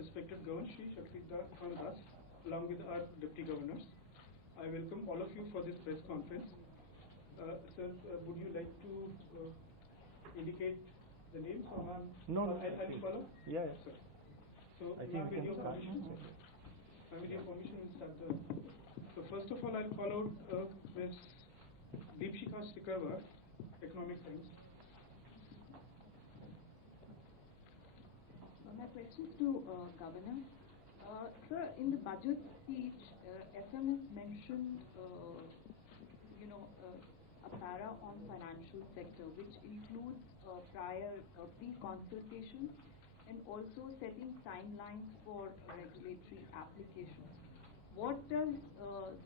respected Governor Shri Shaktidas Das, along with our Deputy Governors. I welcome all of you for this press conference. Sir, would you like to indicate the names? No. I'll follow? Yeah. Sir. So, with your permission, we'll start the... So, first of all, I'll call out Ms. Deepshika Shikarwar, Economic Times. My question is to Governor. Sir, in the budget speech, SM has mentioned, a para on financial sector, which includes prior pre-consultation and also setting timelines for regulatory applications. What does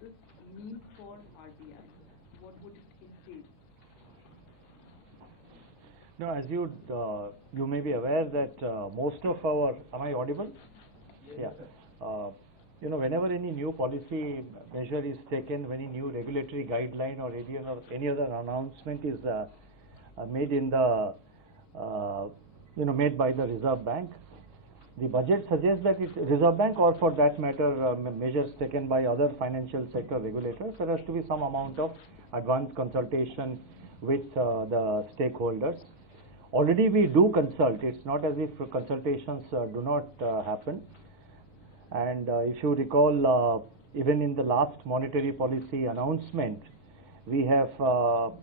this mean for RBI? What would it entail? No, as you may be aware that most of our, am I audible? Yes. Yeah. Whenever any new policy measure is taken, any new regulatory guideline or any other announcement is made in the, made by the Reserve Bank, the budget suggests that Reserve Bank, or for that matter, measures taken by other financial sector regulators, there has to be some amount of advanced consultation with the stakeholders. Already we do consult. It's not as if consultations do not happen. And if you recall, even in the last monetary policy announcement, we have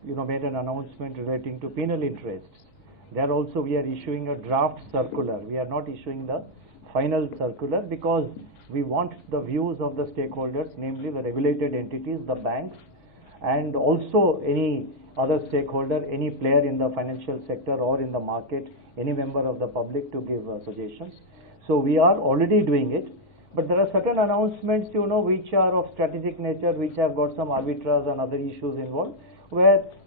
made an announcement relating to penal interests. There also we are issuing a draft circular. We are not issuing the final circular because we want the views of the stakeholders, namely the regulated entities, the banks, and also any other stakeholder, any player in the financial sector or in the market, any member of the public to give suggestions. So we are already doing it. But there are certain announcements, which are of strategic nature, which have got some arbitrage and other issues involved.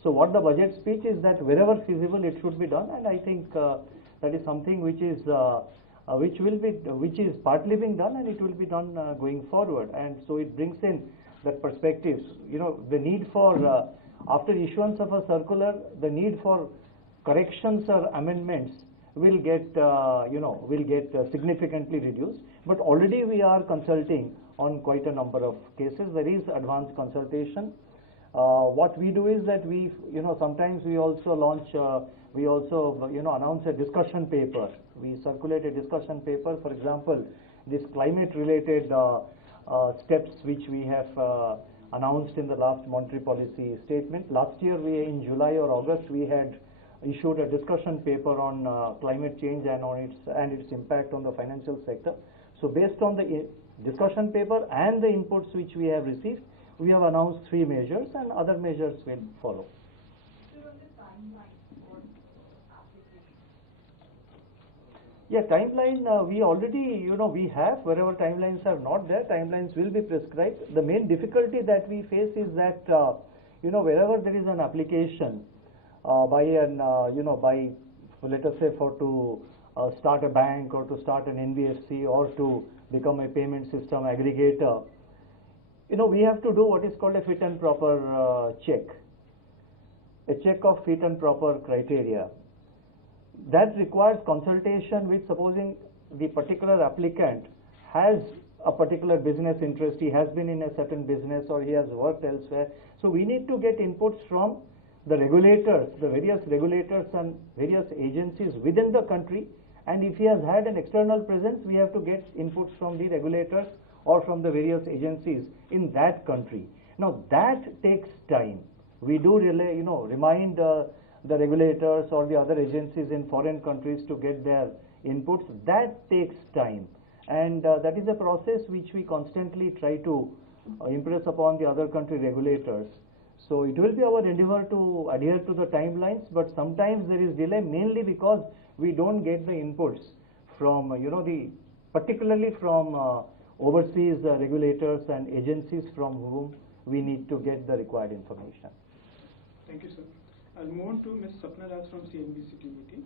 So what the budget speech is that wherever feasible, it should be done, and I think that is something which is partly being done, and it will be done going forward. And so it brings in that perspectives. The need for after issuance of a circular, the need for corrections or amendments will get significantly reduced. But already we are consulting on quite a number of cases. There is advanced consultation. What we do is that we, sometimes we also launch, announce a discussion paper. We circulate a discussion paper. For example, this climate-related steps which we have announced in the last monetary policy statement. Last year, in July or August, we had issued a discussion paper on climate change and its impact on the financial sector. So based on the discussion paper and the inputs which we have received, we have announced 3 measures, and other measures will follow. Yeah, timeline, we already, we have, wherever timelines are not there, timelines will be prescribed. The main difficulty that we face is that, wherever there is an application by, let us say, to start a bank or to start an NBFC or to become a payment system aggregator, we have to do what is called a fit and proper check, a check of fit and proper criteria. That requires consultation with, supposing the particular applicant has a particular business interest, he has been in a certain business or he has worked elsewhere. So we need to get inputs from the regulators, the various regulators and various agencies within the country. And if he has had an external presence, we have to get inputs from the regulators or from the various agencies in that country. Now that takes time. We do remind the regulators or the other agencies in foreign countries to get their inputs. That takes time, and that is a process which we constantly try to impress upon the other country regulators. So it will be our endeavor to adhere to the timelines, but sometimes there is delay mainly because we don't get the inputs from, particularly from overseas regulators and agencies from whom we need to get the required information. Thank you, sir. I'll move on to Ms. Sapna Das from CNBC TV.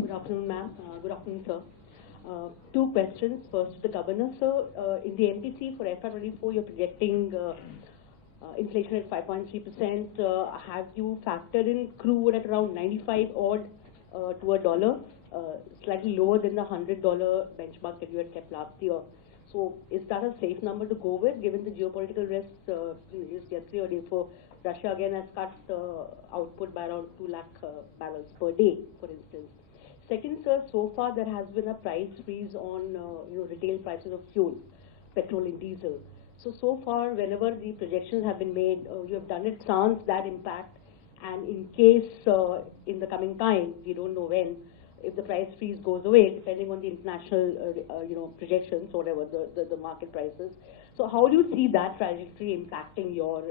Good afternoon, ma'am. Good afternoon, sir. 2 questions. First, to the Governor, sir. In the MPC for FY24, you're projecting inflation at 5.3%. Have you factored in crude at around 95 odd to a dollar, slightly lower than the $100 benchmark that you had kept last year? So is that a safe number to go with, given the geopolitical risks? Just yesterday or day before, Russia again has cut output by around 2 lakh barrels per day, for instance. Second, sir, so far there has been a price freeze on retail prices of fuel, petrol and diesel. So far, whenever the projections have been made, you have done it sans that impact. And in case in the coming time, we don't know when, if the price freeze goes away, depending on the international projections, whatever the market prices. So how do you see that trajectory impacting your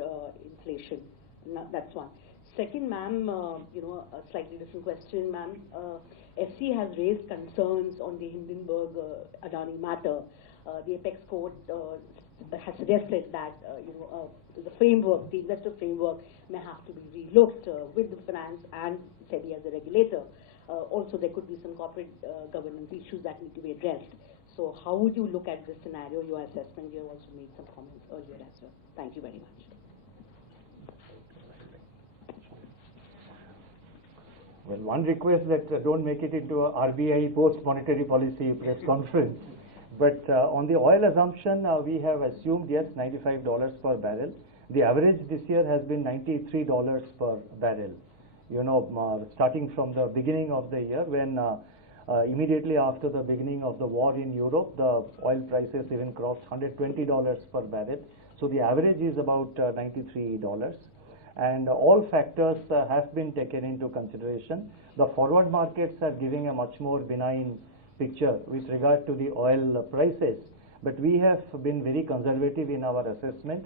inflation? That's one. Second, ma'am, a slightly different question, ma'am. FC has raised concerns on the Hindenburg-Adani matter. The Apex Court has suggested that the framework, the investor framework, may have to be relooked with the finance and SEBI as a regulator. Also, there could be some corporate governance issues that need to be addressed. So, how would you look at this scenario? Your assessment. You have also made some comments earlier as well. Thank you very much. Well, one request that don't make it into a RBI post-monetary policy press conference. But on the oil assumption, we have assumed, yes, $95 per barrel. The average this year has been $93 per barrel. Starting from the beginning of the year, when immediately after the beginning of the war in Europe, the oil prices even crossed $120 per barrel. So the average is about $93. And all factors have been taken into consideration. The forward markets are giving a much more benign picture with regard to the oil prices, but we have been very conservative in our assessment,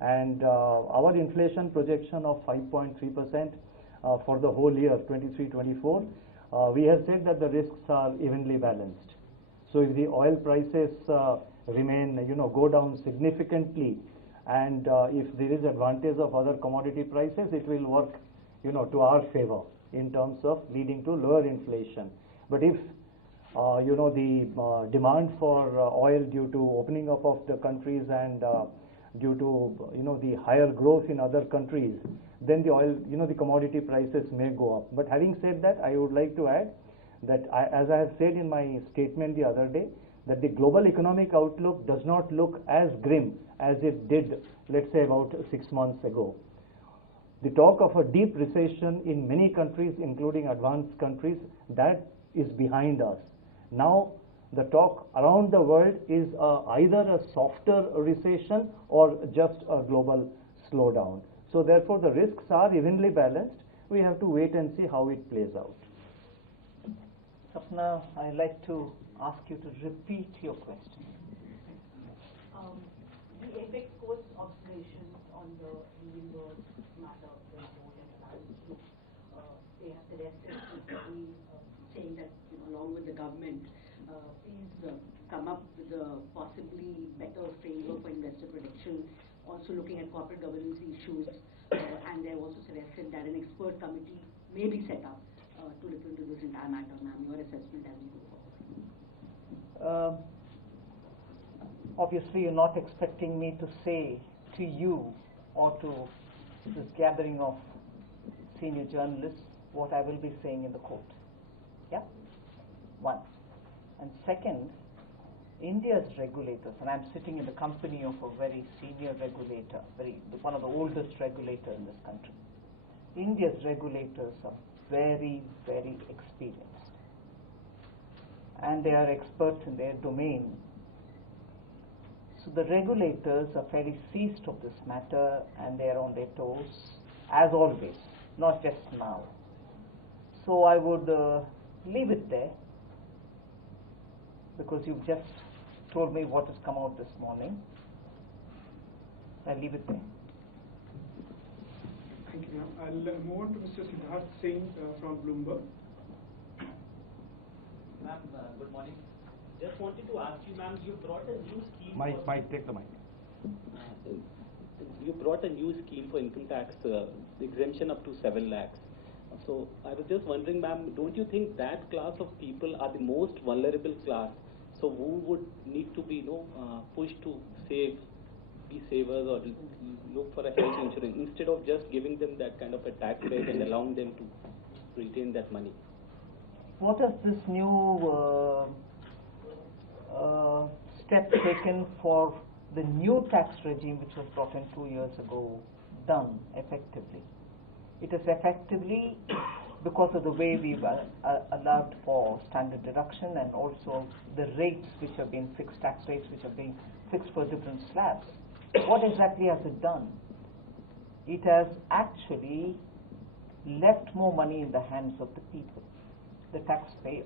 and our inflation projection of 5.3% for the whole year 23-24, we have said that the risks are evenly balanced. So if the oil prices remain, go down significantly, and if there is advantage of other commodity prices, it will work, to our favor in terms of leading to lower inflation. But if the demand for oil due to opening up of the countries and due to the higher growth in other countries, then the oil, the commodity prices may go up. But having said that, I would like to add that as I have said in my statement the other day, that the global economic outlook does not look as grim as it did, let's say, about 6 months ago. The talk of a deep recession in many countries, including advanced countries, that is behind us. Now, the talk around the world is either a softer recession or just a global slowdown. So, therefore, the risks are evenly balanced. We have to wait and see how it plays out. Sapna, I'd like to ask you to repeat your question. The Apex Court's observations on the Hindenburg matter, the report and analysis, they have suggested saying that, along with the government, please come up with a possibly better framework for investor protection, also looking at corporate governance issues, and they have also suggested that an expert committee may be set up to look into this entire matter. Ma'am, your assessment as we go forward. Obviously, you're not expecting me to say to you or to this gathering of senior journalists what I will be saying in the court. Yeah? One. And second, India's regulators, and I'm sitting in the company of a very senior regulator, one of the oldest regulators in this country. India's regulators are very, very experienced. And they are experts in their domain. So the regulators are fairly seized of this matter, and they are on their toes, as always, not just now. So I would leave it there, because you've just told me what has come out this morning. I'll leave it there. Thank you, ma'am. I'll move on to Mr. Siddharth Singh from Bloomberg. Ma'am, good morning. Just wanted to ask you, ma'am, you brought a new scheme. Mike, take the mic. You brought a new scheme for income tax exemption up to 7 lakhs. So I was just wondering, ma'am, don't you think that class of people are the most vulnerable class? So who would need to be pushed to save be savers or look for a health insurance instead of just giving them that kind of a tax rate and allowing them to retain that money? What has this new step taken for the new tax regime which was brought in 2 years ago done effectively? It is effectively because of the way we've allowed for standard deduction and also the rates which have been fixed, tax rates which have been fixed for different slabs. What exactly has it done? It has actually left more money in the hands of the people, the taxpayer,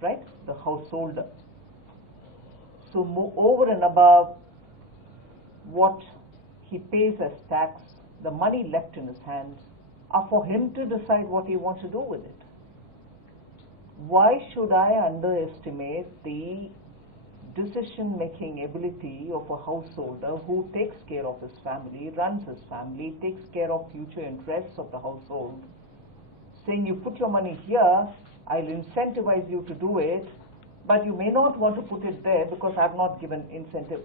right? The householder. So over and above what he pays as tax, the money left in his hands are for him to decide what he wants to do with it. Why should I underestimate the decision-making ability of a householder who takes care of his family, runs his family, takes care of future interests of the household, saying you put your money here, I'll incentivize you to do it, but you may not want to put it there because I've not given incentive.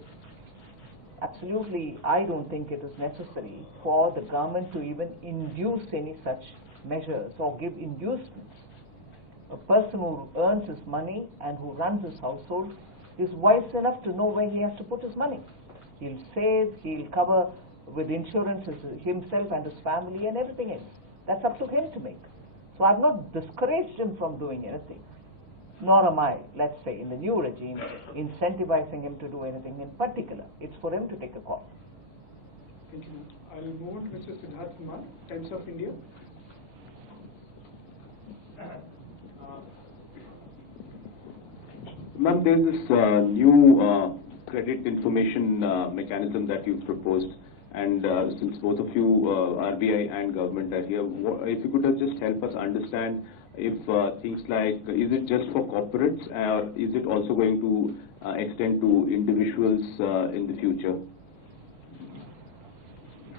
Absolutely, I don't think it is necessary for the government to even induce any such measures or give inducements. A person who earns his money and who runs his household is wise enough to know where he has to put his money. He'll save, he'll cover with insurances himself and his family and everything else. That's up to him to make. So I've not discouraged him from doing anything. Nor am I, let's say, in the new regime, incentivizing him to do anything in particular. It's for him to take a call. Thank you. I'll move on to Mr. Siddharth Kumar, Times of India. Ma'am, there's this new credit information mechanism that you've proposed, and since both of you, RBI and government, are here, if you could just help us understand if things like, is it just for corporates or is it also going to extend to individuals in the future?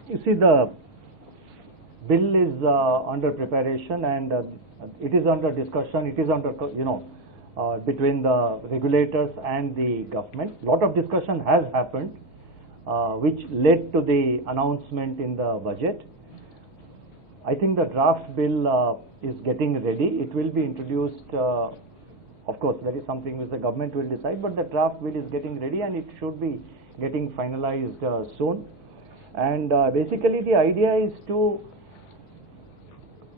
You see, the bill is under preparation and it is under discussion. It is under, between the regulators and the government. A lot of discussion has happened, which led to the announcement in the budget. I think the draft bill is getting ready. It will be introduced, of course, that is something which the government will decide, but the draft bill is getting ready and it should be getting finalized soon. And basically the idea is to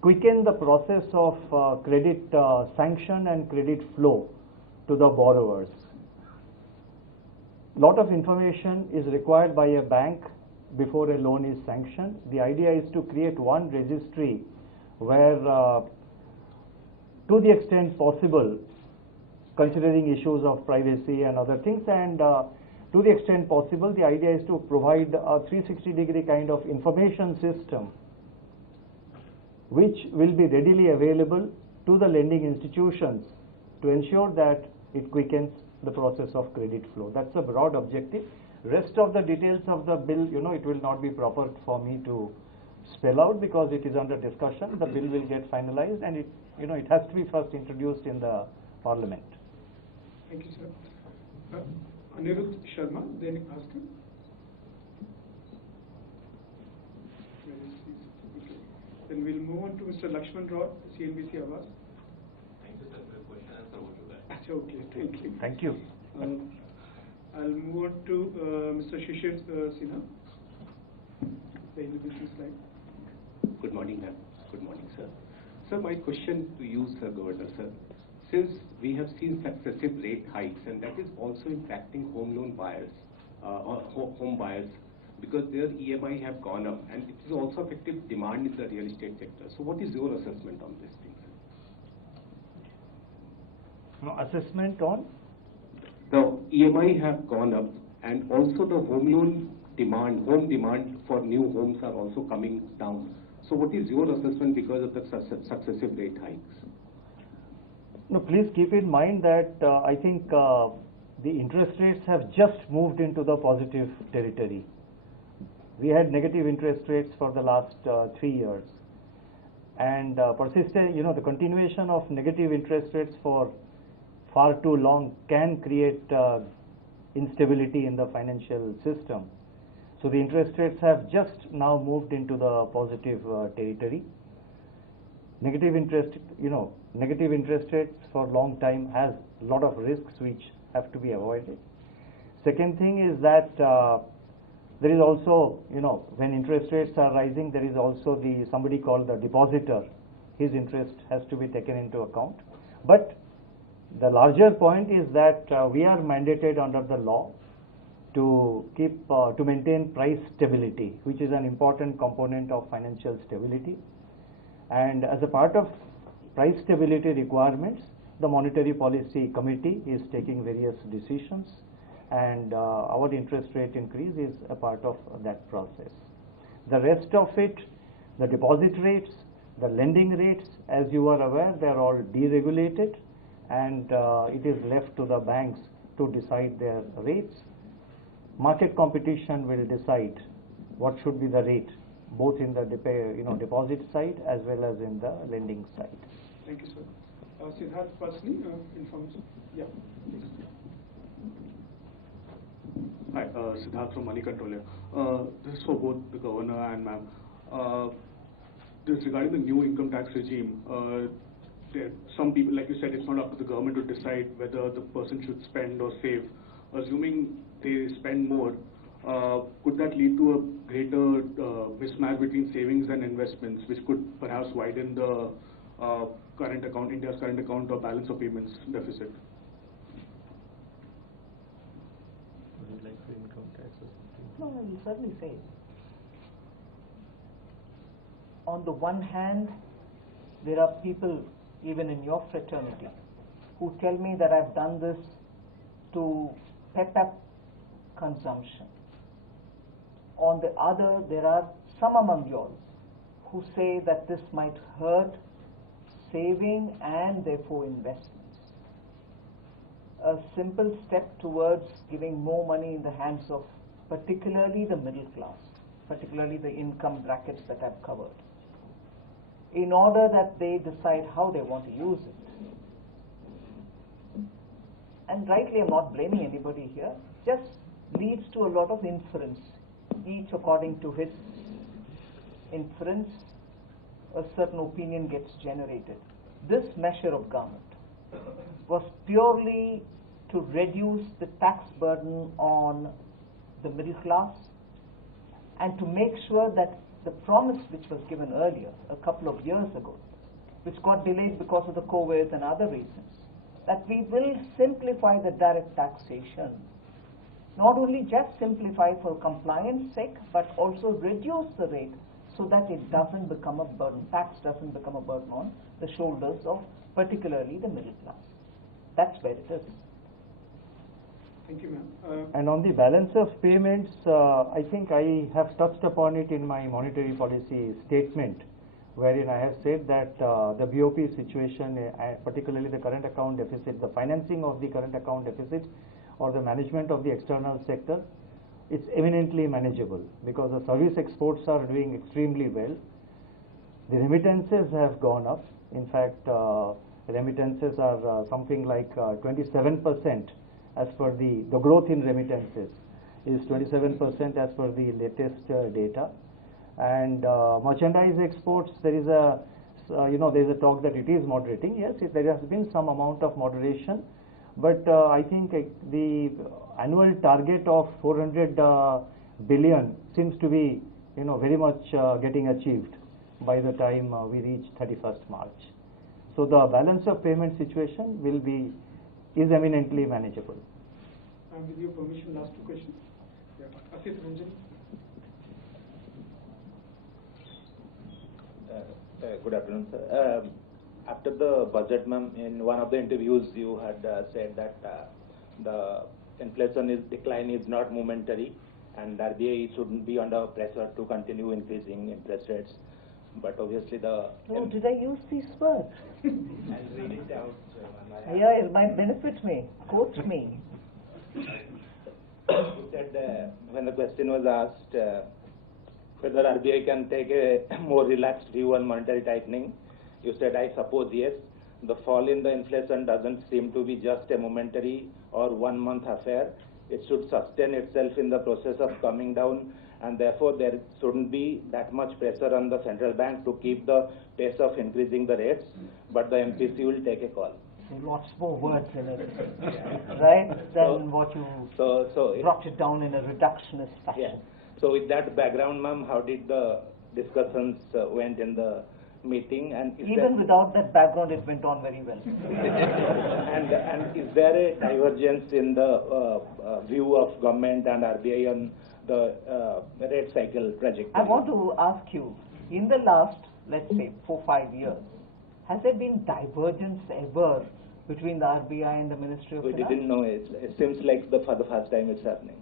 quicken the process of credit sanction and credit flow to the borrowers. Lot of information is required by a bank before a loan is sanctioned. The idea is to create one registry where, to the extent possible, considering issues of privacy and other things, and to the extent possible, the idea is to provide a 360-degree kind of information system which will be readily available to the lending institutions to ensure that it quickens the process of credit flow. That's a broad objective. Rest of the details of the bill, it will not be proper for me to spell out because it is under discussion. The bill will get finalized and it has to be first introduced in the parliament. Thank you, sir. Anirudh Sharma, Dainik Bhaskar. Then we'll move on to Mr. Lakshman Rao, CNBC Awas. Thank you, sir, for the question. Answer what you got. Okay, thank you. Thank you. I'll move on to Mr. Shishir Sinha, the individual slide. Good morning, ma'am. Good morning, sir. Sir, my question to you, sir, Governor, sir. Since we have seen successive rate hikes, and that is also impacting home loan buyers, or home buyers, because their EMI have gone up, and it is also affecting demand in the real estate sector. So what is your assessment on this thing, sir? No, assessment on? The EMI have gone up, and also the home loan demand, home demand for new homes are also coming down. So what is your assessment because of the successive rate hikes? No, please keep in mind that I think the interest rates have just moved into the positive territory. We had negative interest rates for the last 3 years, and persistent, the continuation of negative interest rates for far too long can create instability in the financial system. So the interest rates have just now moved into the positive territory. Negative interest rates for a long time has a lot of risks which have to be avoided. Second thing is that there is also, when interest rates are rising, there is also somebody called the depositor. His interest has to be taken into account. But the larger point is that we are mandated under the law to maintain price stability, which is an important component of financial stability. And as a part of price stability requirements, the Monetary Policy Committee is taking various decisions, and our interest rate increase is a part of that process. The rest of it, the deposit rates, the lending rates, as you are aware, they are all deregulated, and it is left to the banks to decide their rates. Market competition will decide what should be the rate, both in the deposit side as well as in the lending side. Thank you, sir. Siddharth, personally, information. Yeah, please. Hi, Siddharth from Money Controller. This is for both the governor and ma'am. This regarding the new income tax regime. Some people, like you said, it's not up to the government to decide whether the person should spend or save. Assuming they spend more, could that lead to a greater mismatch between savings and investments, which could perhaps widen the current account, India's current account or balance of payments deficit? Would you like to income tax or something? No, I will certainly say. On the one hand, there are people, even in your fraternity, who tell me that I've done this to pep up consumption. On the other, there are some among yours who say that this might hurt saving and therefore investments. A simple step towards giving more money in the hands of particularly the middle class, particularly the income brackets that I've covered, in order that they decide how they want to use it. And rightly, I'm not blaming anybody here, just leads to a lot of inference. Each according to his inference, a certain opinion gets generated. This measure of government was purely to reduce the tax burden on the middle class and to make sure that the promise which was given earlier, a couple of years ago, which got delayed because of the COVID and other reasons, that we will simplify the direct taxation, not only just simplify for compliance sake, but also reduce the rate so that it doesn't become a burden, tax doesn't become a burden on the shoulders of particularly the middle class. That's where it is. Thank you, ma'am. And on the balance of payments, I think I have touched upon it in my monetary policy statement, wherein I have said that the BOP situation, particularly the current account deficit, the financing of the current account deficit or the management of the external sector, it's eminently manageable because the service exports are doing extremely well. The remittances have gone up. In fact, remittances are something like 27% as per the growth in remittances is 27% as per the latest data. And merchandise exports, there is a talk that it is moderating. Yes, there has been some amount of moderation, but I think the annual target of 400 billion seems to be very much getting achieved by the time we reach 31st March. So the balance of payment situation is eminently manageable. And with your permission, last two questions. Yeah. Asit Ranjan. Good afternoon, sir. After the budget, ma'am, in one of the interviews you had said that the inflation decline is not momentary and RBI shouldn't be under pressure to continue increasing interest rates. But obviously Oh, did I use these words? I'll read it out. Yeah, it might benefit me. Quote me. You said when the question was asked whether RBI can take a more relaxed view on monetary tightening, you said, I suppose yes. The fall in the inflation doesn't seem to be just a momentary or 1 month affair. it should sustain itself in the process of coming down, and therefore there shouldn't be that much pressure on the central bank to keep the pace of increasing the rates, but the MPC will take a call. Lots more words in it, right, than what you brought it down in a reductionist fashion. Yeah. So with that background, ma'am, how did the discussions went in the meeting? And even without that background, it went on very well. and is there a divergence in the view of government and RBI on the rate cycle trajectory? I want to ask you, in the last, let's say, 4-5 years, has there been divergence ever between the RBI and the Ministry of Finance? We didn't know it. It seems like for the first time it's happening.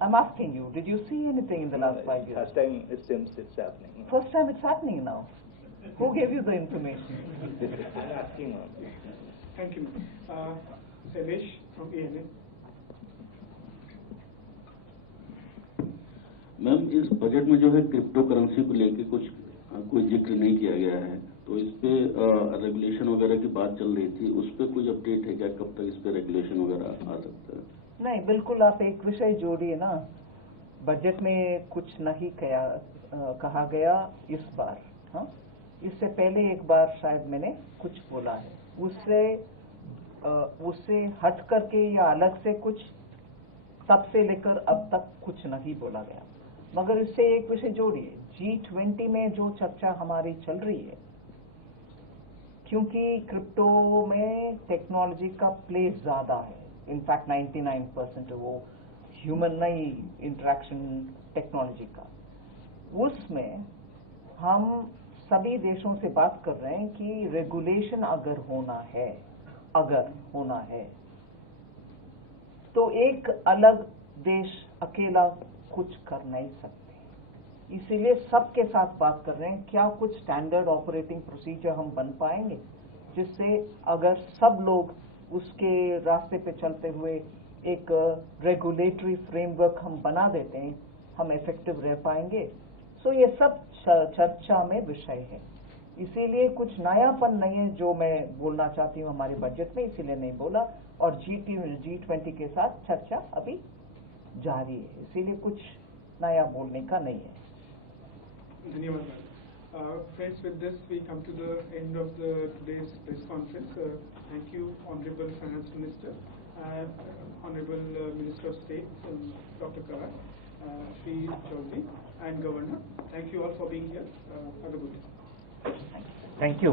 I'm asking you, did you see anything in the last 5 years? First time it seems it's happening. First time it's happening now. Who gave you the information? I'm asking, ma'am. Thank you. Sailesh from ANA. Ma'am, इस budget में जो है crypto currency को लेके कोई जिक्र नहीं किया गया है, तो इस पे रेगुलेशन वगैरह की बात चल रही थी, उस पे कोई अपडेट है क्या, कब तक इस पे रेगुलेशन वगैरह आ सकता है? नहीं, बिल्कुल आप एक विषय जोड़िए ना, बजट में कुछ नहीं कहा गया इस बार। हाँ, इससे पहले एक बार शायद मैंने कुछ बोला है, उससे हट करके या अलग से कुछ तब से लेकर अब तक कुछ नहीं बोला गया। मगर इससे एक विषय जोड़िए, G20 में जो चर्चा हमारी चल रही है, क्योंकि क्रिप्टो में टेक्नोलॉजी का प्ले ज्यादा है, इनफैक्ट 99% वो ह्यूमन नहीं इंटरेक्शन टेक्नोलॉजी का, उसमें हम सभी देशों से बात कर रहे हैं कि रेगुलेशन अगर होना है तो एक अलग देश अकेला कुछ कर नहीं सकते, इसीलिए सबके साथ बात कर रहे हैं क्या कुछ स्टैंडर्ड ऑपरेटिंग प्रोसीजर हम बन पाएंगे, जिससे अगर सब लोग उसके रास्ते पे चलते हुए एक रेगुलेटरी फ्रेमवर्क हम बना देते हैं, हम इफेक्टिव रह पाएंगे। सो ये सब चर्चा में विषय है, इसीलिए कुछ नयापन नहीं है जो मैं बोलना चाहती हूँ हमारे बजट में, इसीलिए नहीं बोला। और G20 के साथ चर्चा अभी जारी है, इसीलिए कुछ नया बोलने का नहीं है। धन्यवाद। Friends, with this we come to the end of today's press conference. Thank you, Honorable Finance Minister, Honorable Minister of State, Dr. Kawar, Shri Chaudhary, and Governor. Thank you all for being here. Have a good day. Thank you.